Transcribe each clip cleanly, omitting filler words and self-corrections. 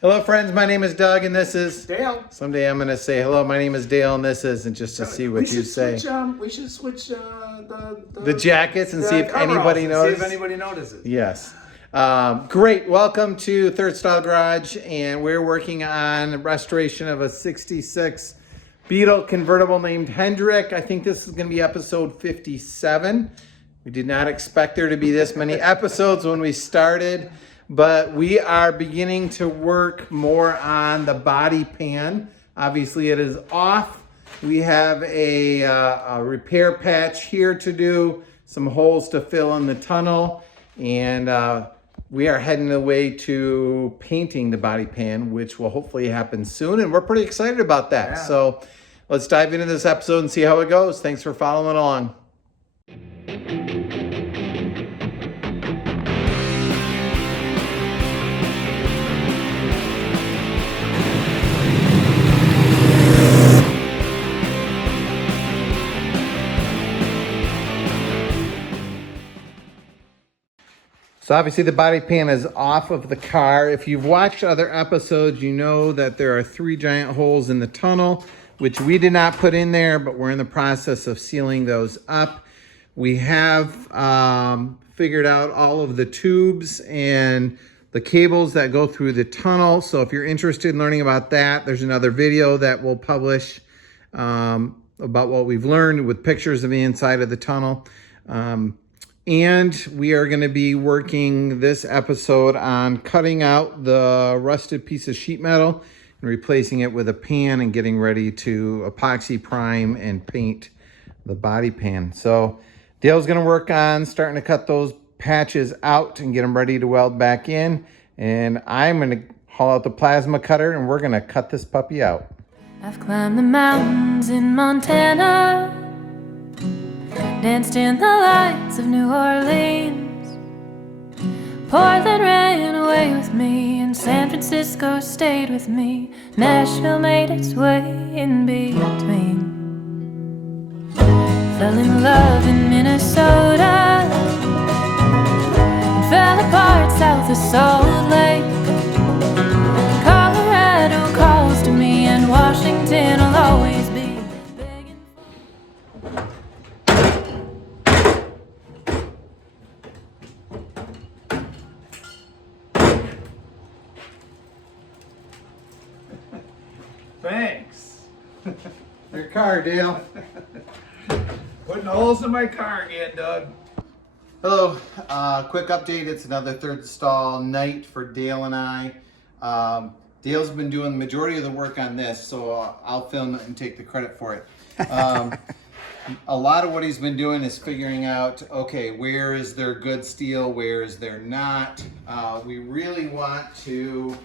Hello, friends. My name is Doug, and this is Dale. Someday I'm going to say, hello, my name is Dale, and this is, and just to see what you say. We should switch The jackets and see if coveralls anybody and knows. See if anybody notices. Yes. Great. Welcome to Third Style Garage, and we're working on the restoration of a 66 Beetle convertible named Hendrick. I think this is going to be episode 57. We did not expect there to be this many episodes when we started, but we are beginning to work more on the body pan. Obviously, it is off. We have a repair patch here to do, some holes to fill in the tunnel, and we are heading away to painting the body pan, which will hopefully happen soon, and we're pretty excited about that. Yeah. So let's dive into this episode and see how it goes. Thanks for following along. So obviously the body pan is off of the car. If you've watched other episodes, you know that there are 3 giant holes in the tunnel, which we did not put in there, but we're in the process of sealing those up. We have figured out all of the tubes and the cables that go through the tunnel. So if you're interested in learning about that, there's another video that we'll publish about what we've learned with pictures of the inside of the tunnel. And we are going to be working this episode on cutting out the rusted piece of sheet metal and replacing it with a pan and getting ready to epoxy prime and paint the body pan. So Dale's going to work on starting to cut those patches out and get them ready to weld back in. And I'm going to haul out the plasma cutter and we're going to cut this puppy out. I've climbed the mountains in Montana, danced in the lights of New Orleans. Portland ran away with me, and San Francisco stayed with me. Nashville made its way in between. Fell in love in Minnesota, and fell apart south of Salt Lake. Colorado calls to me, and Washington will always be. Thanks. Your car, Dale. Putting holes in my car again, Doug. Hello, quick update. It's another third stall night for Dale and I. Dale's been doing the majority of the work on this, so I'll film it and take the credit for it. A lot of what he's been doing is figuring out, okay, where is there good steel, where is there not? We really want to,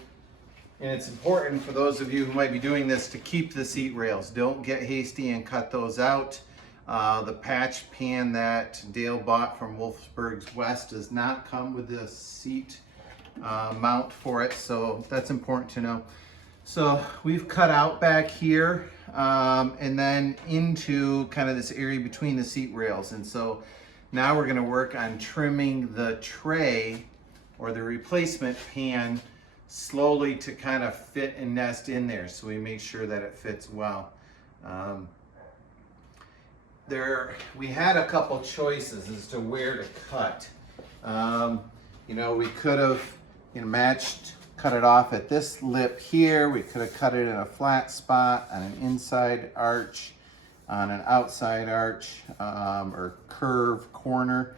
and it's important for those of you who might be doing this, to keep the seat rails. Don't get hasty and cut those out. The patch pan that Dale bought from Wolfsburg's West does not come with the seat mount for it, so that's important to know. So we've cut out back here and then into kind of this area between the seat rails, and so now we're going to work on trimming the tray or the replacement pan slowly to kind of fit and nest in there, so we make sure that it fits well. We had a couple choices as to where to cut. You know, we could have cut it off at this lip here. We could have cut it in a flat spot on an inside arch, on an outside arch, or curve corner.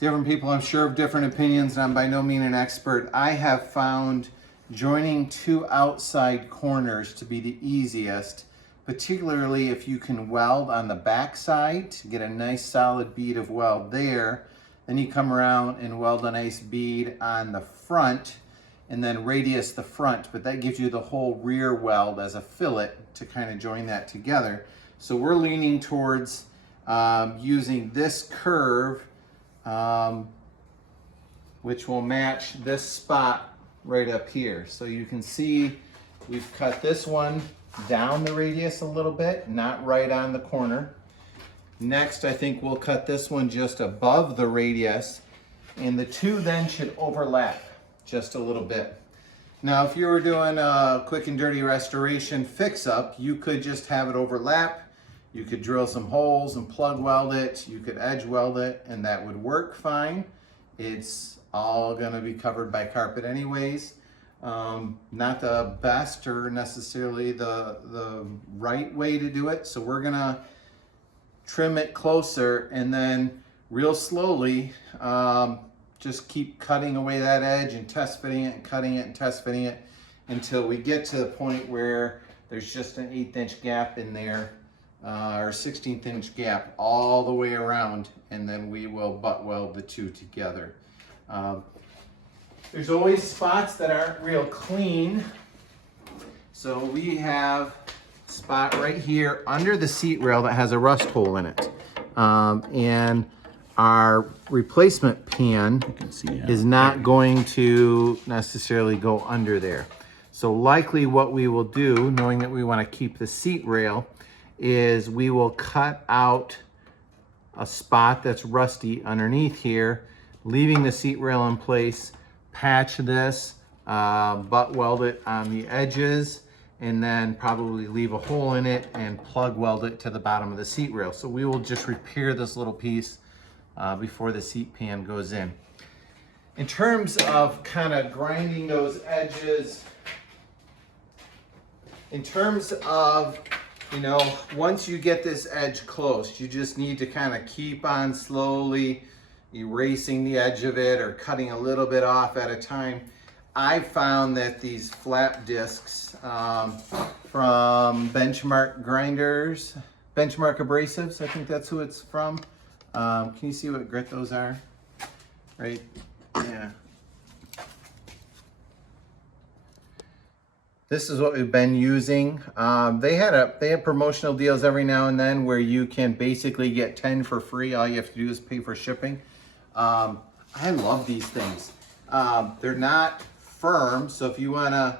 Different people, I'm sure, have different opinions, and I'm by no means an expert. I have found joining 2 outside corners to be the easiest, particularly if you can weld on the back side to get a nice solid bead of weld there. Then you come around and weld a nice bead on the front and then radius the front, but that gives you the whole rear weld as a fillet to kind of join that together. So we're leaning towards using this curve, which will match this spot right up here. So you can see we've cut this one down the radius a little bit, not right on the corner. Next, I think we'll cut this one just above the radius, and the two then should overlap just a little bit. Now, if you were doing a quick and dirty restoration fix-up, you could just have it overlap. You could drill some holes and plug weld it. You could edge weld it, and that would work fine. It's all gonna be covered by carpet anyways. Not the best or necessarily the right way to do it. So we're gonna trim it closer and then real slowly, just keep cutting away that edge and test fitting it and cutting it and test fitting it until we get to the point where there's just an 1/8 inch gap in there, or 1/16 inch gap all the way around, and then we will butt weld the two together. There's always spots that aren't real clean. So we have a spot right here under the seat rail that has a rust hole in it. And our replacement pan is not going to necessarily go under there. So likely what we will do, knowing that we want to keep the seat rail, is we will cut out a spot that's rusty underneath here, leaving the seat rail in place, patch this, butt weld it on the edges, and then probably leave a hole in it and plug weld it to the bottom of the seat rail. So we will just repair this little piece before the seat pan goes in. In terms of kind of grinding those edges, in terms of, you know, once you get this edge close, you just need to kind of keep on slowly erasing the edge of it or cutting a little bit off at a time. I found that these flap discs from Benchmark Grinders, Benchmark Abrasives, I think that's who it's from. Can you see what grit those are? Right? Yeah. This is what we've been using. They had promotional deals every now and then where you can basically get 10 for free. All you have to do is pay for shipping. I love these things. They're not firm, so if you wanna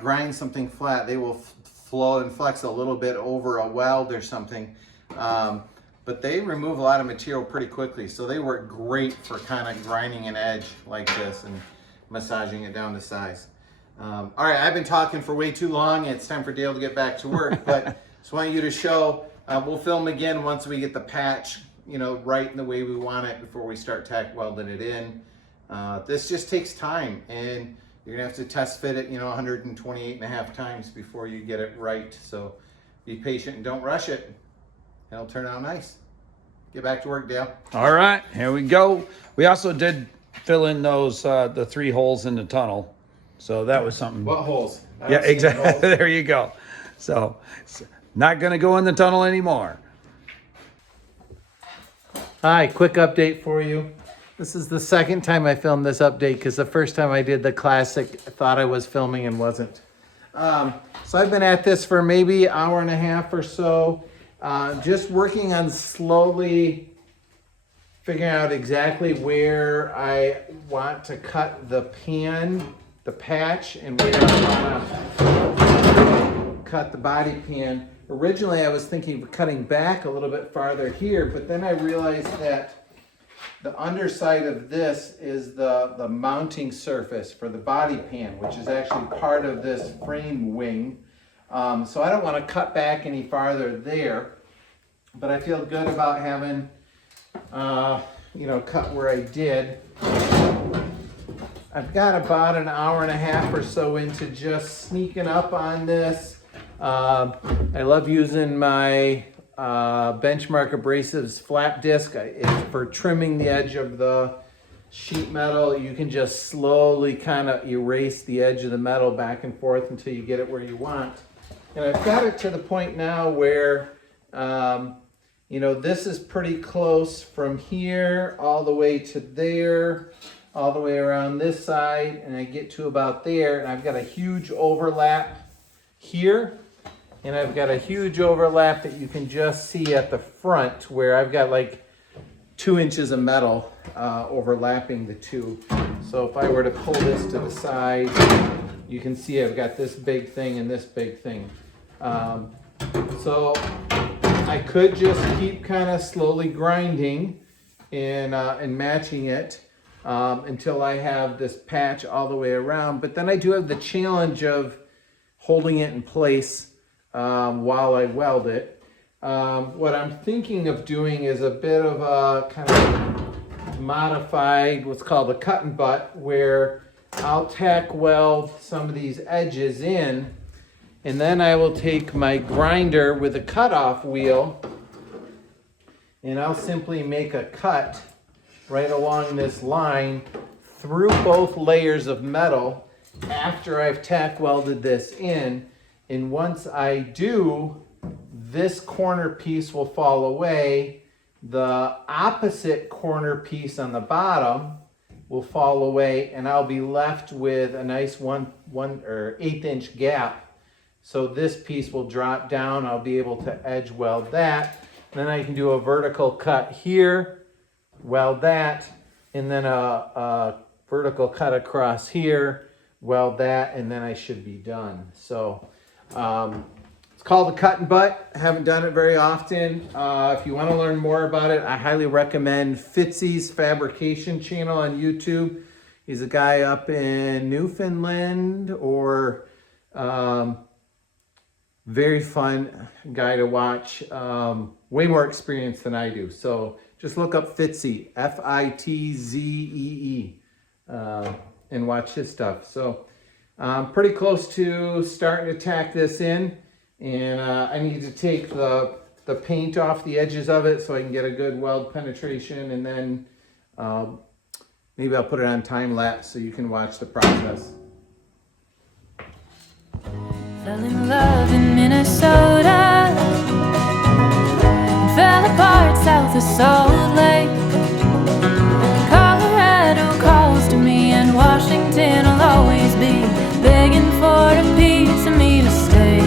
grind something flat, they will flow and flex a little bit over a weld or something. But they remove a lot of material pretty quickly, so they work great for kind of grinding an edge like this and massaging it down to size. All right, I've been talking for way too long. It's time for Dale to get back to work, but just want you to show, we'll film again once we get the patch, you know, right in the way we want it before we start tack welding it in. This just takes time, and you're gonna have to test fit it, you know, 128.5 times before you get it right. So be patient and don't rush it. It'll turn out nice. Get back to work, Dale. All right, here we go. We also did fill in those, the 3 holes in the tunnel. So that was something. What holes? Yeah, exactly. There you go. So not gonna go in the tunnel anymore. Hi, quick update for you. This is the second time I filmed this update because the first time I did the classic, I thought I was filming and wasn't. So I've been at this for maybe an hour and a half or so, just working on slowly figuring out exactly where I want to cut the pan, the patch, and where I want to cut the body pan. Originally, I was thinking of cutting back a little bit farther here, but then I realized that the underside of this is the mounting surface for the body pan, which is actually part of this frame wing. So I don't want to cut back any farther there, but I feel good about having, you know, cut where I did. I've got about an hour and a half or so into just sneaking up on this. I love using my Benchmark Abrasives flap disc. It's for trimming the edge of the sheet metal. You can just slowly kind of erase the edge of the metal back and forth until you get it where you want. And I've got it to the point now where, you know, this is pretty close from here all the way to there, all the way around this side, and I get to about there, and I've got a huge overlap here. And I've got a huge overlap that you can just see at the front where I've got like 2 inches of metal overlapping the two. So if I were to pull this to the side, you can see I've got this big thing and this big thing. So I could just keep kind of slowly grinding and matching it, until I have this patch all the way around. But then I do have the challenge of holding it in place while I weld it. What I'm thinking of doing is a bit of a kind of modified, what's called a cut and butt, where I'll tack weld some of these edges in, and then I will take my grinder with a cutoff wheel, and I'll simply make a cut right along this line through both layers of metal after I've tack welded this in. And once I do, this corner piece will fall away. The opposite corner piece on the bottom will fall away, and I'll be left with a nice 1/8 inch gap. So this piece will drop down. I'll be able to edge weld that. Then I can do a vertical cut here, weld that, and then a vertical cut across here, weld that, and then I should be done. So it's called a cut and butt. I haven't done it very often. If you want to learn more about it, I highly recommend Fitzy's fabrication channel on YouTube. He's a guy up in Newfoundland, or very fun guy to watch. Way more experience than I do. So just look up Fitzy, Fitzee, and watch his stuff. So I'm pretty close to starting to tack this in, and I need to take the paint off the edges of it so I can get a good weld penetration, and then maybe I'll put it on time lapse so you can watch the process. Fell in love in Minnesota, and fell apart south of Salt Lake. Colorado calls to me, and Washington will always be begging for a piece of me to stay.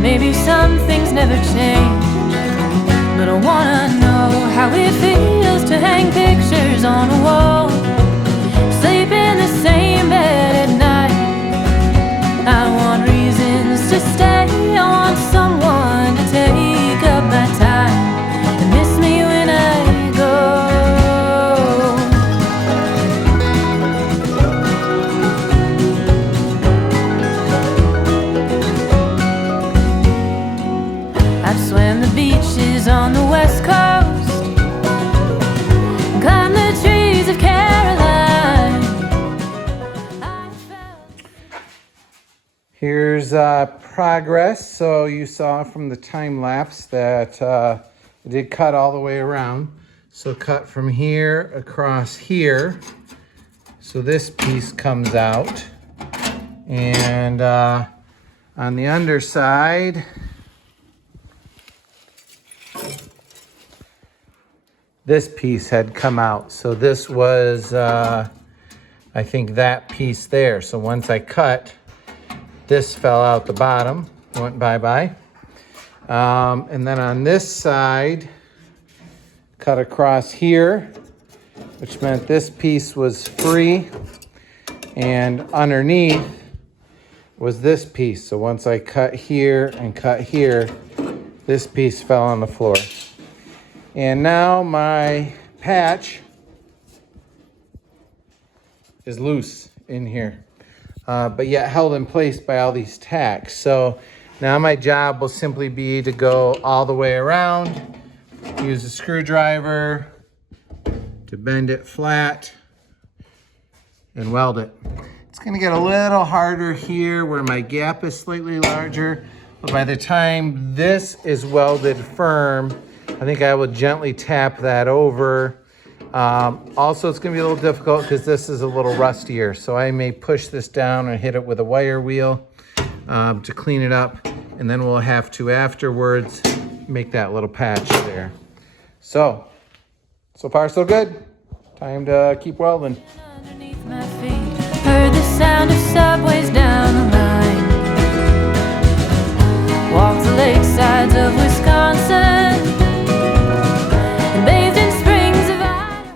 Maybe some things never change, but I wanna know how it feels to hang pictures on a wall, sleep in the same bed at night. I want reasons to stay, I want someone to take up my time and miss me when I go. I've swam the beaches on the west coast, climbed the trees of Caroline. I felt Here's progress. So you saw from the time lapse that I did cut all the way around. So cut from here across here. So this piece comes out. And on the underside, this piece had come out. So this was, I think, that piece there. So once I cut, this fell out the bottom, went bye-bye. And then on this side, cut across here, which meant this piece was free. And underneath was this piece. So once I cut here and cut here, this piece fell on the floor. And now my patch is loose in here. But yet held in place by all these tacks. So now my job will simply be to go all the way around, use a screwdriver to bend it flat, and weld it. It's gonna get a little harder here where my gap is slightly larger, but by the time this is welded firm, I think I will gently tap that over. Also, it's gonna be a little difficult because this is a little rustier, so I may push this down and hit it with a wire wheel to clean it up, and then we'll have to afterwards make that little patch there. So far so good. Time to keep welding. underneath my feet, heard the sound of subways down the line. Walked the lakesides of Wisconsin and bathed in springs of Idaho.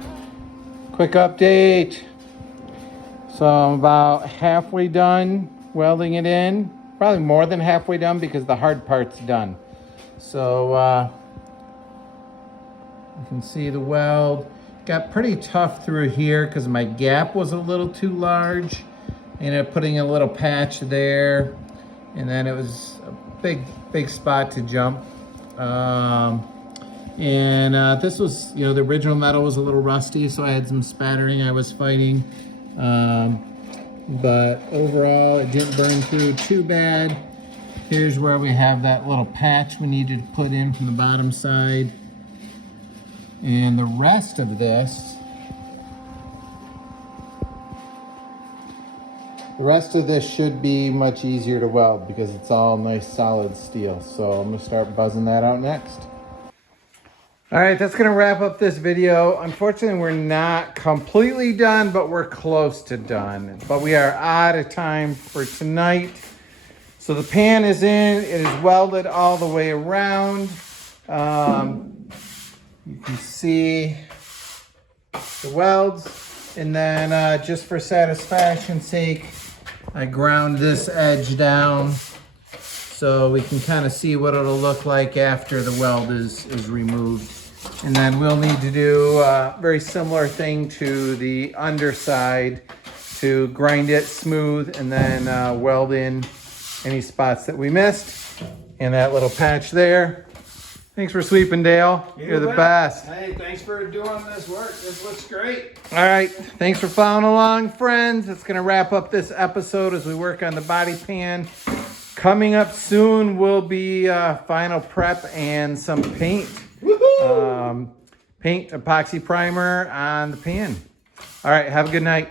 Quick update. So I'm about halfway done welding it in. Probably more than halfway done because the hard part's done. So you can see the weld. got pretty tough through here because my gap was a little too large. Ended up putting a little patch there, and then it was a big spot to jump. This was, the original metal was a little rusty, so I had some spattering I was fighting. But overall, it didn't burn through too bad. Here's where we have that little patch we needed to put in from the bottom side. And the rest of this, should be much easier to weld because it's all nice solid steel. So I'm gonna start buzzing that out next. All right, that's gonna wrap up this video. Unfortunately, we're not completely done, but we're close to done. But we are out of time for tonight. So the pan is in, it is welded all the way around. You can see the welds. And then just for satisfaction's sake, I ground this edge down so we can kind of see what it'll look like after the weld is removed. And then we'll need to do a very similar thing to the underside to grind it smooth and then weld in any spots that we missed. And that little patch there. Thanks for sleeping, Dale. You're the best. Hey, thanks for doing this work. This looks great. All right, thanks for following along, friends. That's gonna wrap up this episode as we work on the body pan. Coming up soon will be final prep and some paint. Paint epoxy primer on the pan. All right, have a good night.